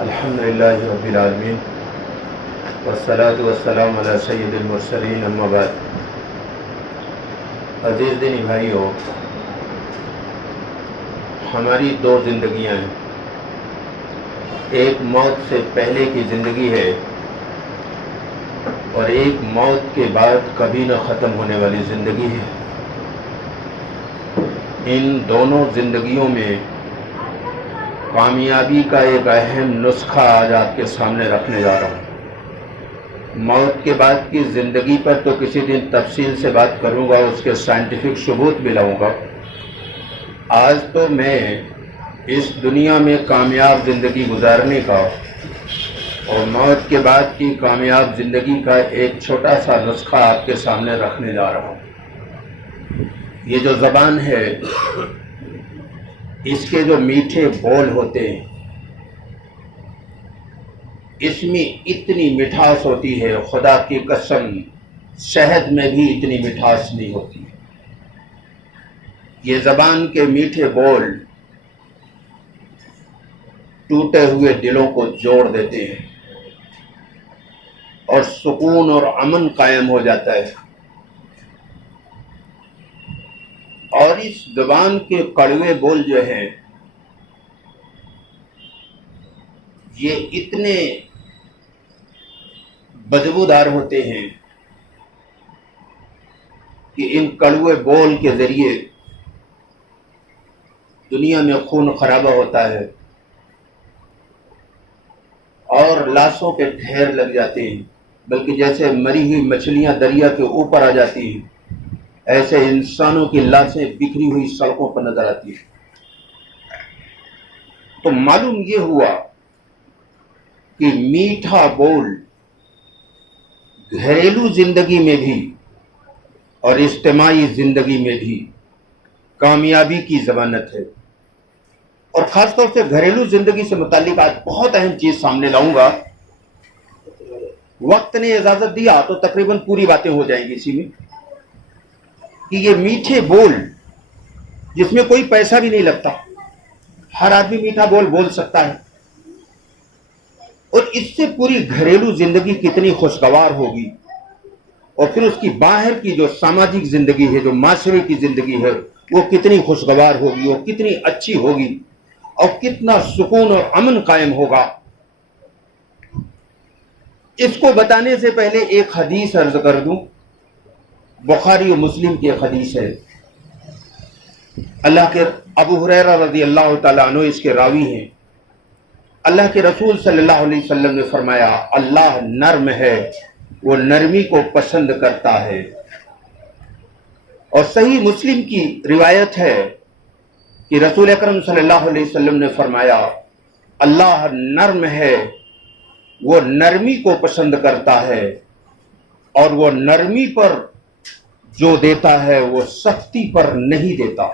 الحمدللہ رب العالمین والصلاة والسلام علی سید المرسلین اما بعد۔ عزیز دینی بھائیو، ہماری دو زندگیاں ہیں، ایک موت سے پہلے کی زندگی ہے اور ایک موت کے بعد کبھی نہ ختم ہونے والی زندگی ہے۔ ان دونوں زندگیوں میں کامیابی کا ایک اہم نسخہ آج آپ کے سامنے رکھنے جا رہا ہوں۔ موت کے بعد کی زندگی پر تو کسی دن تفصیل سے بات کروں گا، اس کے سائنٹیفک ثبوت بھی لاؤں گا۔ آج تو میں اس دنیا میں کامیاب زندگی گزارنے کا اور موت کے بعد کی کامیاب زندگی کا ایک چھوٹا سا نسخہ آپ کے سامنے رکھنے جا رہا ہوں۔ یہ جو زبان ہے، اس کے جو میٹھے بول ہوتے ہیں، اس میں اتنی مٹھاس ہوتی ہے، خدا کی قسم شہد میں بھی اتنی مٹھاس نہیں ہوتی۔ یہ زبان کے میٹھے بول ٹوٹے ہوئے دلوں کو جوڑ دیتے ہیں اور سکون اور امن قائم ہو جاتا ہے۔ اور اس زبان کے کڑوے بول جو ہیں، یہ اتنے بدبودار ہوتے ہیں کہ ان کڑوے بول کے ذریعے دنیا میں خون خرابہ ہوتا ہے اور لاشوں کے ڈھیر لگ جاتے ہیں، بلکہ جیسے مری ہوئی مچھلیاں دریا کے اوپر آ جاتی ہیں، ایسے انسانوں کی لاشیں بکھری ہوئی سڑکوں پر نظر آتی ہیں۔ تو معلوم یہ ہوا کہ میٹھا بول گھریلو زندگی میں بھی اور اجتماعی زندگی میں بھی کامیابی کی ضمانت ہے۔ اور خاص طور سے گھریلو زندگی سے متعلق آج بہت اہم چیز سامنے لاؤں گا۔ وقت نے اجازت دیا تو تقریباً پوری باتیں ہو جائیں گی اسی میں، کہ یہ میٹھے بول جس میں کوئی پیسہ بھی نہیں لگتا، ہر آدمی میٹھا بول بول سکتا ہے، اور اس سے پوری گھریلو زندگی کتنی خوشگوار ہوگی، اور پھر اس کی باہر کی جو سماجک زندگی ہے، جو معاشرے کی زندگی ہے، وہ کتنی خوشگوار ہوگی، وہ کتنی اچھی ہوگی، اور کتنا سکون اور امن قائم ہوگا۔ اس کو بتانے سے پہلے ایک حدیث عرض کر دوں۔ بخاری و مسلم کی ایک حدیث ہے، اللہ کے ابو ہریرہ رضی اللہ تعالیٰ عنہ اس کے راوی ہیں۔ اللہ کے رسول صلی اللہ علیہ وسلم نے فرمایا، اللہ نرم ہے، وہ نرمی کو پسند کرتا ہے۔ اور صحیح مسلم کی روایت ہے کہ رسول اکرم صلی اللہ علیہ وسلم نے فرمایا، اللہ نرم ہے، وہ نرمی کو پسند کرتا ہے، اور وہ نرمی پر جو دیتا ہے وہ سختی پر نہیں دیتا۔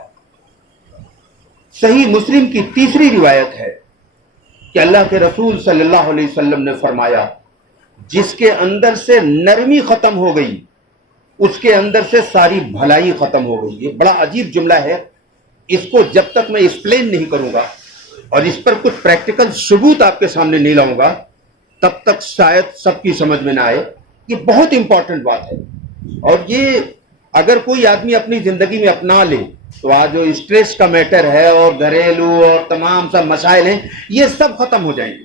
صحیح مسلم کی تیسری روایت ہے کہ اللہ کے رسول صلی اللہ علیہ وسلم نے فرمایا، جس کے اندر سے نرمی ختم ہو گئی، اس کے اندر سے ساری بھلائی ختم ہو گئی۔ یہ بڑا عجیب جملہ ہے، اس کو جب تک میں ایکسپلین نہیں کروں گا اور اس پر کچھ پریکٹیکل ثبوت آپ کے سامنے نہیں لاؤں گا، تب تک شاید سب کی سمجھ میں نہ آئے۔ یہ بہت امپورٹنٹ بات ہے، اور یہ اگر کوئی آدمی اپنی زندگی میں اپنا لے تو آج جو اسٹریس کا میٹر ہے اور گھریلو اور تمام سب مسائل ہیں، یہ سب ختم ہو جائیں گے۔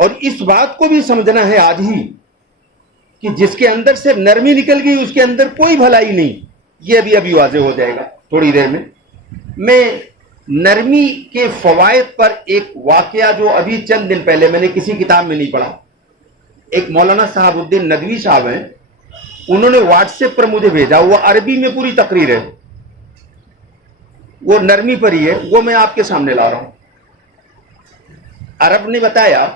اور اس بات کو بھی سمجھنا ہے آج ہی کہ جس کے اندر سے نرمی نکل گئی، اس کے اندر کوئی بھلائی نہیں۔ یہ ابھی واضح ہو جائے گا تھوڑی دیر میں۔ میں نرمی کے فوائد پر ایک واقعہ جو ابھی چند دن پہلے میں نے کسی کتاب میں نہیں پڑھا، ایک مولانا صاحب الدین ندوی صاحب ہیں، انہوں نے واٹس ایپ پر مجھے بھیجا، وہ عربی میں پوری تقریر ہے، وہ نرمی پر ہی ہے، وہ میں آپ کے سامنے لا رہا ہوں۔ عرب نے بتایا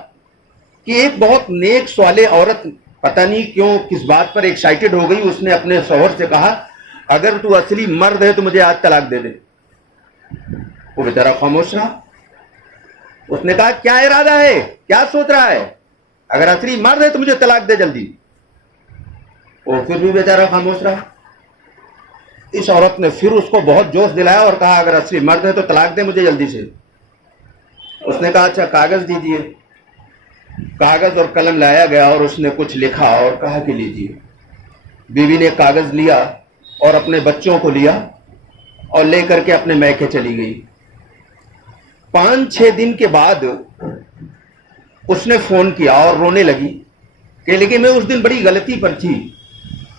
کہ ایک بہت نیک صالح عورت پتہ نہیں کیوں کس بات پر ایکسائٹڈ ہو گئی، اس نے اپنے شوہر سے کہا، اگر تو اصلی مرد ہے تو مجھے آج طلاق دے دے۔ وہ بیچارہ خاموش رہا۔ اس نے کہا، کیا ارادہ ہے، کیا سوچ رہا ہے؟ اگر اصلی مرد ہے تو مجھے طلاق دے جلدی۔ وہ پھر بھی بیچارہ خاموش رہا۔ اس عورت نے پھر اس کو بہت جوش دلایا اور کہا، اگر اصلی مرد ہے تو طلاق دے مجھے جلدی سے۔ اس نے کہا اچھا کاغذ دیجیے. کاغذ اور قلم لایا گیا اور اس نے کچھ لکھا اور کہا کہ لیجیے. بیوی نے کاغذ لیا اور اپنے بچوں کو لیا اور لے کر کے اپنے میکے چلی گئی. 5-6 دن کے بعد اس نے فون کیا اور رونے لگی کہ لیکن میں اس دن بڑی غلطی پر تھی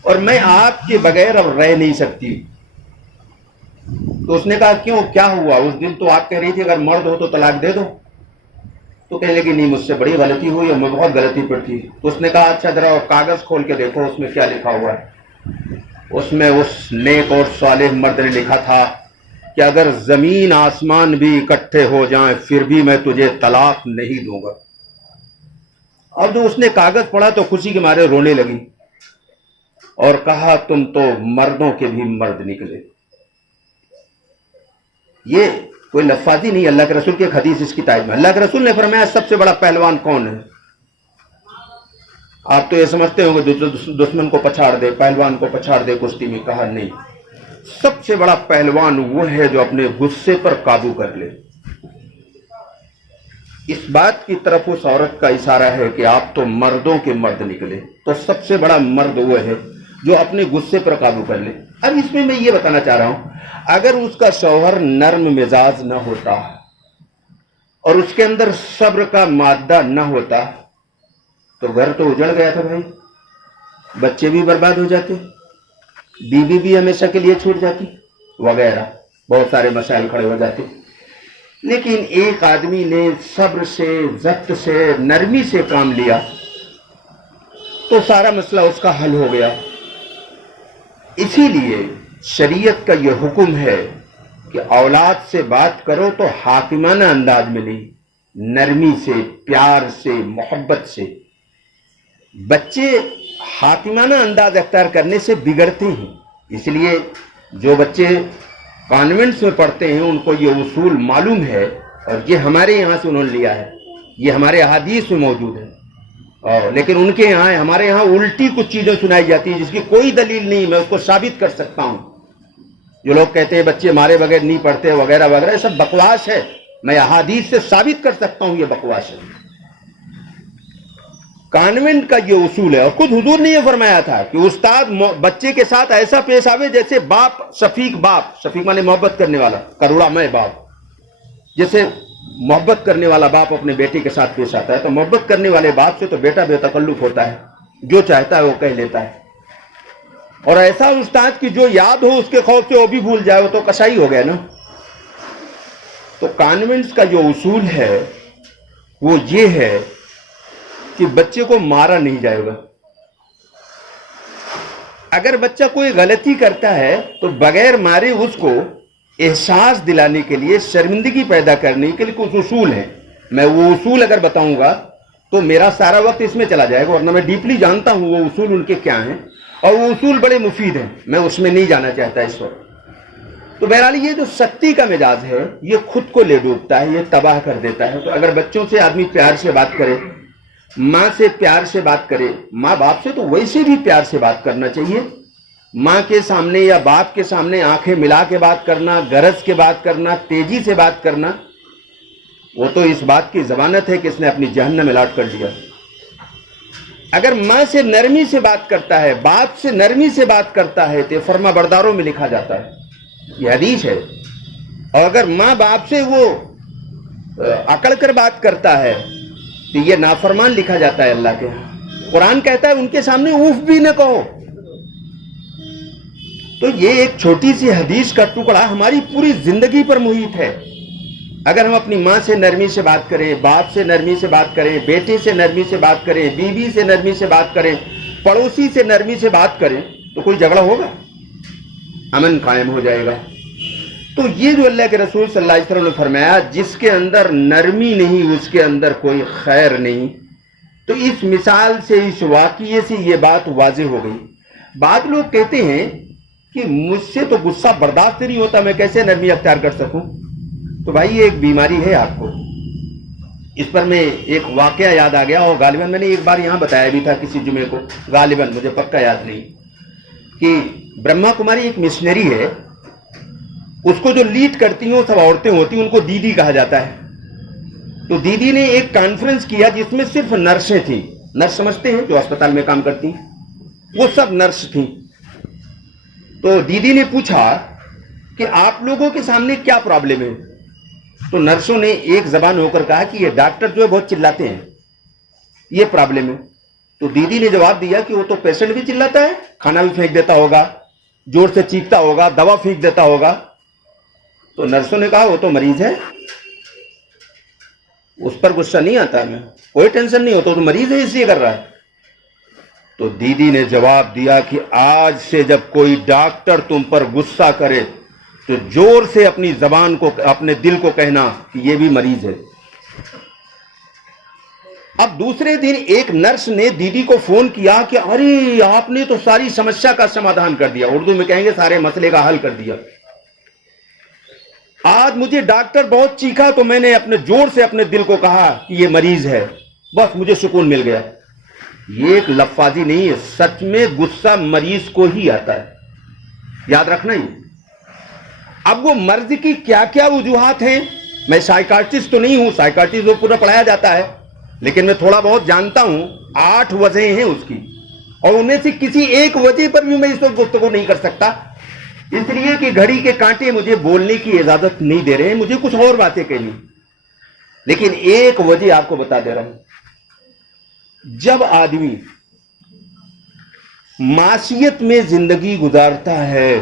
اور میں آپ کے بغیر اب رہ نہیں سکتی. تو اس نے کہا کیوں کیا ہوا؟ اس دن تو آپ کہہ رہی تھی اگر مرد ہو تو طلاق دے دو. تو کہنے لگی نہیں مجھ سے بڑی غلطی ہوئی اور میں بہت غلطی پر تھی. تو اس نے کہا اچھا ذرا کاغذ کھول کے دیکھو اس میں کیا لکھا ہوا ہے. اس میں اس نیک اور صالح مرد نے لکھا تھا کہ اگر زمین آسمان بھی اکٹھے ہو جائیں پھر بھی میں تجھے طلاق نہیں دوں گا. اور جو اس نے کاغذ پڑھا تو خوشی کے مارے رونے لگی اور کہا تم تو مردوں کے بھی مرد نکلے. یہ کوئی لفاظی نہیں، اللہ کے رسول کی ایک حدیث اس کی تائید میں. اللہ کے رسول نے فرمایا سب سے بڑا پہلوان کون ہے؟ آپ تو یہ سمجھتے ہوں گے دشمن کو پچھاڑ دے، پہلوان کو پچھاڑ دے کشتی میں. کہا نہیں، سب سے بڑا پہلوان وہ ہے جو اپنے غصے پر قابو کر لے. اس بات کی طرف اس عورت کا اشارہ ہے کہ آپ تو مردوں کے مرد نکلے. تو سب سے بڑا مرد وہ ہے جو اپنے غصے پر قابو کر لے. اب اس میں یہ بتانا چاہ رہا ہوں اگر اس کا شوہر نرم مزاج نہ ہوتا اور اس کے اندر صبر کا مادہ نہ ہوتا تو گھر تو اجڑ گیا تھا بھائی، بچے بھی برباد ہو جاتے، بیوی بھی ہمیشہ کے لیے چھوٹ جاتی وغیرہ، بہت سارے مسائل کھڑے ہو جاتے. لیکن ایک آدمی نے صبر سے، ضبط سے، نرمی سے کام لیا تو سارا مسئلہ اس کا حل ہو گیا. اسی لیے شریعت کا یہ حکم ہے کہ اولاد سے بات کرو تو حاکمانہ انداز میں نہیں، نرمی سے، پیار سے، محبت سے. بچے حاکمانہ انداز اختیار کرنے سے بگڑتے ہیں. اس لیے جو بچے کانوینٹس میں پڑھتے ہیں ان کو یہ اصول معلوم ہے اور یہ ہمارے یہاں سے انہوں نے لیا ہے، یہ ہمارے احادیث میں موجود ہے. لیکن ان کے یہاں ہمارے یہاں الٹی کچھ چیزیں سنائی جاتی ہیں جس کی کوئی دلیل نہیں، میں اس کو ثابت کر سکتا ہوں. جو لوگ کہتے ہیں بچے مارے بغیر نہیں پڑھتے وغیرہ وغیرہ، یہ سب بکواس ہے. میں احادیث سے ثابت کر سکتا ہوں یہ بکواس ہے. کانوینٹ کا یہ اصول ہے اور خود حضور نے یہ فرمایا تھا کہ استاد بچے کے ساتھ ایسا پیش آوے جیسے باپ شفیق مانے محبت کرنے والا، کروڑا میں باپ، جیسے محبت کرنے والا باپ اپنے بیٹے کے ساتھ پیش آتا ہے تو محبت کرنے والے باپ سے تو بیٹا بے تکلف ہوتا ہے، جو چاہتا ہے وہ کہہ لیتا ہے. اور ایسا استاد کی جو یاد ہو اس کے خوف سے وہ بھی بھول جائے وہ تو کسائی ہو گیا نا. تو کانوینٹس کا جو اصول ہے وہ یہ ہے کہ بچے کو مارا نہیں جائے گا. اگر بچہ کوئی غلطی کرتا ہے تو بغیر مارے اس کو احساس دلانے کے لیے، شرمندگی پیدا کرنے کے لیے کچھ اصول ہیں. میں وہ اصول اگر بتاؤں گا تو میرا سارا وقت اس میں چلا جائے گا، ورنہ میں ڈیپلی جانتا ہوں وہ اصول ان کے کیا ہیں اور وہ اصول بڑے مفید ہیں. میں اس میں نہیں جانا چاہتا اس وقت. تو بہرحال یہ جو سختی کا مزاج ہے یہ خود کو لے ڈوبتا ہے، یہ تباہ کر دیتا ہے. تو اگر بچوں سے آدمی پیار سے بات کرے، ماں سے پیار سے بات کرے، ماں باپ سے تو ویسے بھی پیار سے بات کرنا چاہیے. ماں کے سامنے یا باپ کے سامنے آنکھیں ملا کے بات کرنا، غرض کے بات کرنا، تیزی سے بات کرنا، وہ تو اس بات کی ضمانت ہے کہ اس نے اپنی جہنم الاٹ کر دیا. اگر ماں سے نرمی سے بات کرتا ہے، باپ سے نرمی سے بات کرتا ہے تو فرما برداروں میں لکھا جاتا ہے، یہ حدیث ہے. اور اگر ماں باپ سے وہ اکڑ کر بات کرتا ہے تو یہ نافرمان لکھا جاتا ہے اللہ کے ہاں. قرآن کہتا ہے ان کے سامنے اوف بھی نہ کہو. تو یہ ایک چھوٹی سی حدیث کا ٹکڑا ہماری پوری زندگی پر محیط ہے. اگر ہم اپنی ماں سے نرمی سے بات کریں، باپ سے نرمی سے بات کریں، بیٹے سے نرمی سے بات کریں، بیوی سے نرمی سے بات کریں، پڑوسی سے نرمی سے بات کریں تو کوئی جھگڑا ہوگا؟ امن قائم ہو جائے گا. تو یہ جو اللہ کے رسول صلی اللہ علیہ وسلم نے فرمایا جس کے اندر نرمی نہیں اس کے اندر کوئی خیر نہیں. تو اس مثال سے، اس واقعے سے یہ بات واضح ہو گئی. بعض لوگ کہتے ہیں کہ مجھ سے تو غصہ برداشت نہیں ہوتا، میں کیسے نرمی اختیار کر سکوں؟ تو بھائی یہ ایک بیماری ہے آپ کو. اس پر میں ایک واقعہ یاد آ گیا اور غالباً میں نے ایک بار یہاں بتایا بھی تھا کسی جمعے کو، غالباً مجھے پکا یاد نہیں، کہ برہما کماری ایک مشنری ہے، اس کو جو لیڈ کرتی ہیں وہ سب عورتیں ہوتی ہیں، ان کو دیدی کہا جاتا ہے. تو دیدی نے ایک کانفرنس کیا جس میں صرف نرسیں تھیں. نرس سمجھتے ہیں جو اسپتال میں کام کرتی ہیں, وہ سب نرس تھیں. تو دیدی نے پوچھا کہ آپ لوگوں کے سامنے کیا پرابلم ہے؟ تو نرسوں نے ایک زبان ہو کر کہا کہ یہ ڈاکٹر جو ہے بہت چلاتے ہیں, یہ پرابلم ہے. تو دیدی نے جواب دیا کہ وہ تو پیشنٹ بھی چلاتا ہے, کھانا بھی پھینک دیتا ہوگا, زور سے چیختا ہوگا, دوا پھینک دیتا ہوگا. تو نرسوں نے کہا وہ تو مریض ہے, اس پر غصہ نہیں آتا, ہمیں کوئی ٹینشن نہیں ہوتا, تو مریض ہے اس لیے کر رہا ہے. تو دیدی نے جواب دیا کہ آج سے جب کوئی ڈاکٹر تم پر غصہ کرے تو زور سے اپنی زبان کو, اپنے دل کو کہنا کہ یہ بھی مریض ہے. اب دوسرے دن ایک نرس نے دیدی کو فون کیا کہ ارے آپ نے تو ساری سمسیا کا سمادھان کر دیا, اردو میں کہیں گے سارے مسئلے کا حل کر دیا. آج مجھے ڈاکٹر بہت چیخا تو میں نے اپنے زور سے اپنے دل کو کہا کہ یہ مریض ہے, بس مجھے سکون مل گیا. یہ ایک لفاظی نہیں ہے, سچ میں غصہ مریض کو ہی آتا ہے, یاد رکھنا ہی. اب وہ مرض کی کیا کیا وجوہات ہیں, میں سائیکارٹسٹ تو نہیں ہوں, سائیکارٹسٹ وہ پورا پڑھایا جاتا ہے, لیکن میں تھوڑا بہت جانتا ہوں. 8 وجہیں ہیں اس کی, اور ان میں سے کسی ایک وجہ پر بھی میں اس وقت گفتگو نہیں کر سکتا, اس لیے کہ گھڑی کے کانٹے مجھے بولنے کی اجازت نہیں دے رہے ہیں, مجھے کچھ اور باتیں کہنی. لیکن ایک وجہ آپ کو بتا دے رہا ہوں. جب آدمی معصیت میں زندگی گزارتا ہے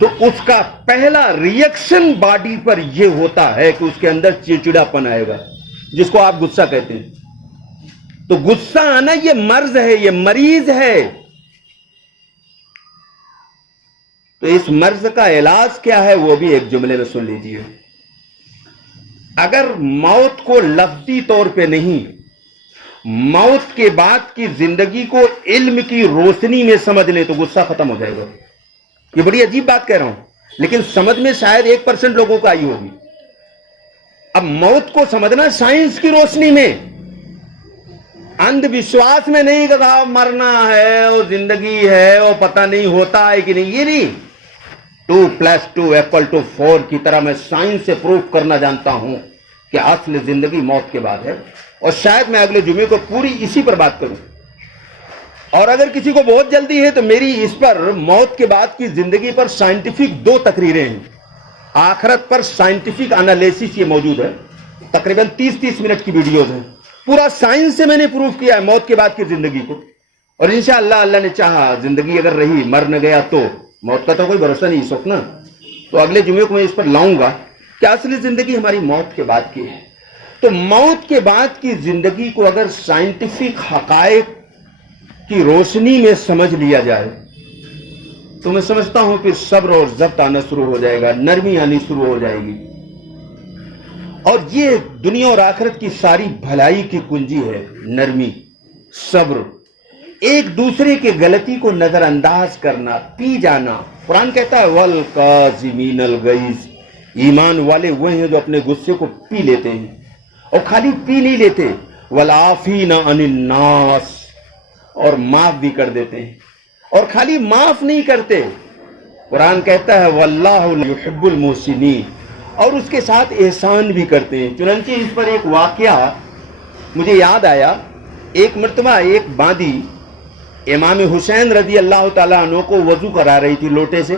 تو اس کا پہلا ریئیکشن باڈی پر یہ ہوتا ہے کہ اس کے اندر چڑچڑاپن آئے گا, جس کو آپ غصہ کہتے ہیں. تو غصہ آنا یہ مرض ہے, یہ مریض ہے. تو اس مرض کا علاج کیا ہے وہ بھی ایک جملے میں سن لیجئے. اگر موت کو لفظی طور پہ نہیں, موت کے بعد کی زندگی کو علم کی روشنی میں سمجھ لیں تو غصہ ختم ہو جائے گا. یہ بڑی عجیب بات کہہ رہا ہوں, لیکن سمجھ میں شاید 1% لوگوں کو آئی ہوگی. اب موت کو سمجھنا سائنس کی روشنی میں, اندھ وشواس میں نہیں کہ صاحب مرنا ہے اور زندگی ہے اور پتہ نہیں ہوتا ہے کہ نہیں, یہ نہیں. 2+2=4 کی طرح میں سائنس سے پروف کرنا جانتا ہوں کہ اصل زندگی موت کے بعد ہے, اور شاید میں اگلے جمعے کو پوری اسی پر بات کروں. اور اگر کسی کو بہت جلدی ہے تو میری اس پر موت کے بعد کی زندگی پر سائنٹیفک 2 تقریریں ہیں, آخرت پر سائنٹیفک انالیسس یہ موجود ہے, تقریباً 30-30 منٹ کی ویڈیوز ہیں. پورا سائنس سے میں نے پروف کیا ہے موت کے بعد کی زندگی کو, اور انشاءاللہ اللہ نے چاہا زندگی اگر رہی, مر نہ گیا تو, موت کا تو کوئی بھروسہ نہیں اس وقت نا, تو اگلے جمعے کو میں اس پر لاؤں گا کہ اصلی زندگی ہماری موت کے بعد کی ہے. تو موت کے بعد کی زندگی کو اگر سائنٹیفک حقائق کی روشنی میں سمجھ لیا جائے تو میں سمجھتا ہوں کہ صبر اور ضبط آنا شروع ہو جائے گا, نرمی آنی شروع ہو جائے گی. اور یہ دنیا اور آخرت کی ساری بھلائی کی کنجی ہے, نرمی, صبر, ایک دوسرے کے غلطی کو نظر انداز کرنا, پی جانا. قرآن کہتا ہے وَالْقَاظِمِينَ الْغَيْظَ, ایمان والے وہ ہیں جو اپنے غصے کو پی لیتے ہیں, اور خالی پی نہیں لیتے, وَالْعَافِينَ عَنِ النَّاسِ, اور معاف بھی کر دیتے ہیں. اور خالی معاف نہیں کرتے, قرآن کہتا ہے وَاللَّهُ يُحِبُّ الْمُحْسِنِينَ, اور اس کے ساتھ احسان بھی کرتے ہیں. چنانچہ اس پر ایک واقعہ مجھے یاد آیا. ایک مرتبہ ایک باندی امام حسین رضی اللہ تعالیٰ عنہ کو وضو کرا رہی تھی لوٹے سے.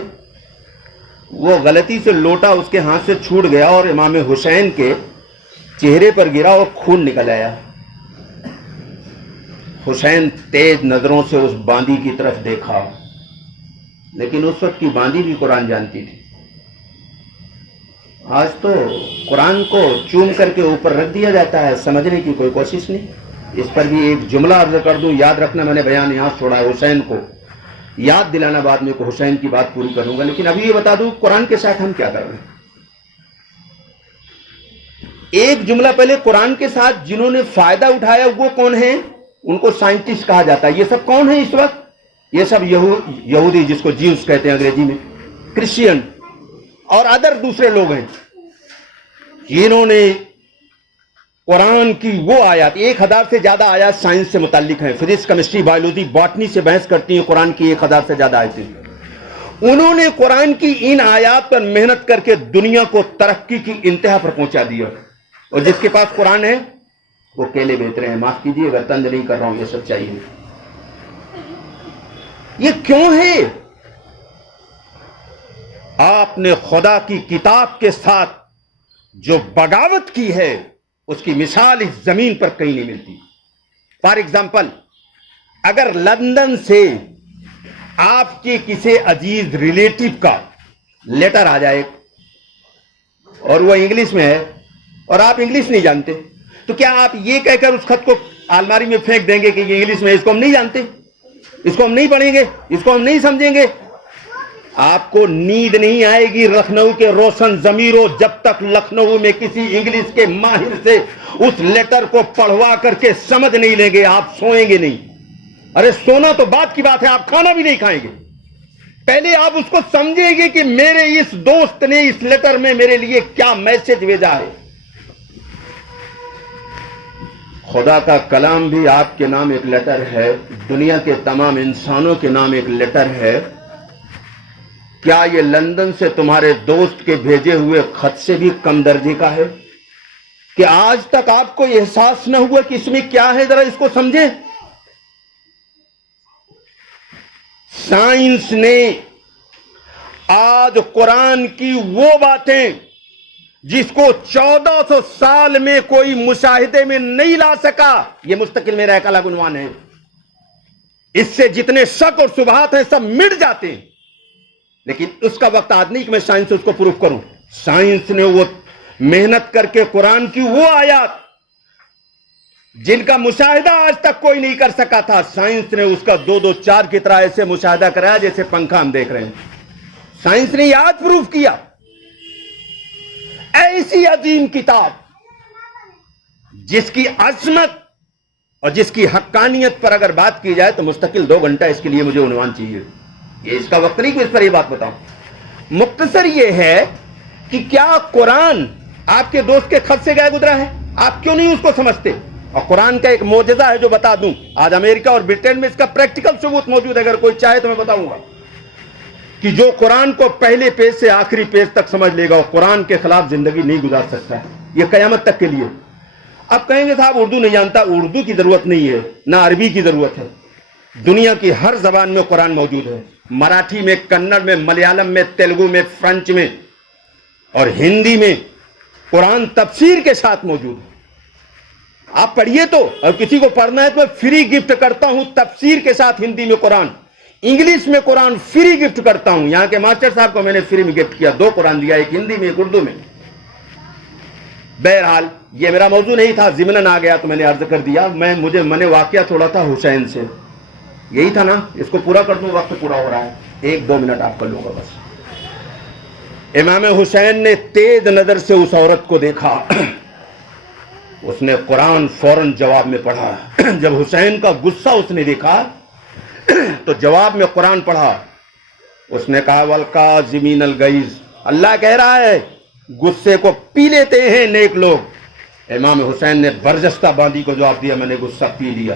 وہ غلطی سے لوٹا اس کے ہاتھ سے چھوٹ گیا اور امام حسین کے چہرے پر گرا اور خون نکل آیا. حسین تیز نظروں سے اس باندی کی طرف دیکھا, لیکن اس وقت کی باندی بھی قرآن جانتی تھی. آج تو قرآن کو چوم کر کے اوپر رکھ دیا جاتا ہے, سمجھنے کی کوئی کوشش نہیں. اس پر بھی ایک جملہ عرض کر دوں, یاد رکھنا میں نے بیان یہاں چھوڑا ہے, حسین کو یاد دلانا بعد میں کو حسین کی بات پوری کروں گا. لیکن ابھی یہ بتا دوں قرآن کے ساتھ ہم کیا کر رہے ہیں. ایک جملہ پہلے, قرآن کے ساتھ جنہوں نے فائدہ اٹھایا وہ کون ہیں؟ ان کو سائنٹسٹ کہا جاتا ہے. یہ سب کون ہیں اس وقت؟ یہ سب یہودی, جس کو جیوس کہتے ہیں انگریزی میں, کرسچین اور ادر دوسرے لوگ ہیں جنہوں نے قرآن کی وہ آیات, 1000 سے زیادہ آیات سائنس سے متعلق ہیں, فزکس, کیمسٹری, بایولوجی, باٹنی سے بحث کرتی ہیں. قرآن کی 1000 سے زیادہ آیتیں. انہوں نے قرآن کی ان آیات پر محنت کر کے دنیا کو ترقی کی انتہا پر پہنچا دیا. اور جس کے پاس قرآن ہے وہ کیلے بیچ رہے ہیں. معاف کیجیے اگر طنز نہیں کر رہا ہوں, یہ سچائی ہے. یہ کیوں ہے؟ آپ نے خدا کی کتاب کے ساتھ جو بغاوت کی ہے اس کی مثال اس زمین پر کہیں نہیں ملتی. فار ایگزامپل, اگر لندن سے آپ کے کسی عزیز ریلیٹو کا لیٹر آ جائے اور وہ انگلش میں ہے اور آپ انگلش نہیں جانتے, تو کیا آپ یہ کہہ کر اس خط کو الماری میں پھینک دیں گے کہ یہ انگلش میں, اس کو ہم نہیں جانتے, اس کو ہم نہیں پڑھیں گے, اس کو ہم نہیں سمجھیں گے؟ آپ کو نیند نہیں آئے گی لکھنؤ کے روشن ضمیروں جب تک لکھنؤ میں کسی انگلش کے ماہر سے اس لیٹر کو پڑھوا کر کے سمجھ نہیں لیں گے, آپ سوئیں گے نہیں. ارے سونا تو بات کی بات ہے, آپ کھانا بھی نہیں کھائیں گے. پہلے آپ اس کو سمجھیں گے کہ میرے اس دوست نے اس لیٹر میں میرے لیے کیا میسج بھیجا ہے. خدا کا کلام بھی آپ کے نام ایک لیٹر ہے, دنیا کے تمام انسانوں کے نام ایک لیٹر ہے. کیا یہ لندن سے تمہارے دوست کے بھیجے ہوئے خط سے بھی کم درجے کا ہے کہ آج تک آپ کو احساس نہ ہوا کہ اس میں کیا ہے؟ ذرا اس کو سمجھیں. سائنس نے آج قرآن کی وہ باتیں جس کو 1400 سال میں کوئی مشاہدے میں نہیں لا سکا, یہ مستقل میرا ایک الگ عنوان ہے, اس سے جتنے شک اور شبہات ہیں سب مٹ جاتے ہیں. لیکن اس کا وقت آج نہیں کہ میں سائنس سے اس کو پروف کروں. سائنس نے وہ محنت کر کے قرآن کی وہ آیات جن کا مشاہدہ آج تک کوئی نہیں کر سکا تھا, سائنس نے اس کا 2 2 4 کی طرح ایسے مشاہدہ کرایا جیسے پنکھا ہم دیکھ رہے ہیں. سائنس نے یہ آج پروف کیا. ایسی عظیم کتاب جس کی عظمت اور جس کی حقانیت پر اگر بات کی جائے تو مستقل 2 گھنٹہ اس کے لیے مجھے عنوان چاہیے. یہ اس کا وقت نہیں کہ اس پر یہ بات بتاؤں. مختصر یہ ہے کہ کیا قرآن آپ کے دوست کے خط سے گیا گزرا ہے؟ آپ کیوں نہیں اس کو سمجھتے؟ اور قرآن کا ایک معجزہ ہے جو بتا دوں, آج امریکہ اور برٹن میں اس کا پریکٹیکل ثبوت موجود ہے. اگر کوئی چاہے تو میں بتاؤں گا کہ جو قرآن کو پہلے پیج سے آخری پیج تک سمجھ لے گا وہ قرآن کے خلاف زندگی نہیں گزار سکتا, یہ قیامت تک کے لیے. اب کہیں گے صاحب اردو نہیں جانتا, اردو کی ضرورت نہیں ہے, نہ عربی کی ضرورت ہے. دنیا کی ہر زبان میں قرآن موجود ہے, مراٹھی میں, کنڑ میں, ملیالم میں, تیلگو میں, فرنچ میں اور ہندی میں قرآن تفسیر کے ساتھ موجود ہے. آپ پڑھیے تو, اور کسی کو پڑھنا ہے تو میں فری گفٹ کرتا ہوں تفسیر کے ساتھ ہندی میں قرآن, انگلش میں قرآن فری گفٹ کرتا ہوں. یہاں کے ماسٹر صاحب کو میں نے فری میں گفٹ کیا, 2 قرآن دیا, ایک ہندی میں ایک اردو میں. بہرحال یہ میرا موضوع نہیں تھا, ضمناً آ گیا تو میں نے عرض کر دیا. میں نے واقعہ چھوڑا تھا حسین سے, یہی تھا نا, اس کو پورا کر دوں, وقت پورا ہو رہا ہے, 1 2 منٹ آپ کر لوں گا بس. امام حسین نے تیز نظر سے اس عورت کو دیکھا, اس نے قرآن فوراً جواب میں پڑھا. جب حسین کا غصہ اس نے دیکھا تو جواب میں قرآن پڑھا. اس نے کہا والکاظمین الغیظ, اللہ کہہ رہا ہے غصے کو پی لیتے ہیں نیک لوگ. امام حسین نے برجستہ باندھی کو جواب دیا, میں نے غصہ پی لیا.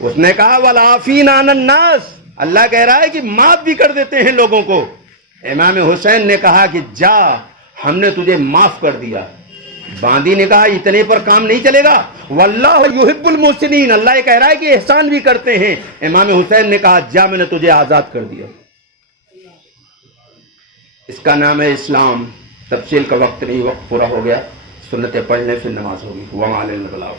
اس نے کہا والعافین عن الناس, اللہ کہہ رہا ہے کہ معاف بھی کر دیتے ہیں لوگوں کو. امام حسین نے کہا کہ جا, ہم نے تجھے معاف کر دیا. باندی نے کہا اتنے پر کام نہیں چلے گا, واللہ یحب المحسنین, اللہ یہ کہہ رہا ہے کہ احسان بھی کرتے ہیں. امام حسین نے کہا جا, میں نے تجھے آزاد کر دیا. اس کا نام ہے اسلام. تفصیل کا وقت نہیں, وقت پورا ہو گیا. سنتیں پڑھنے پھر نماز ہوگی. وما علینا البلاغ.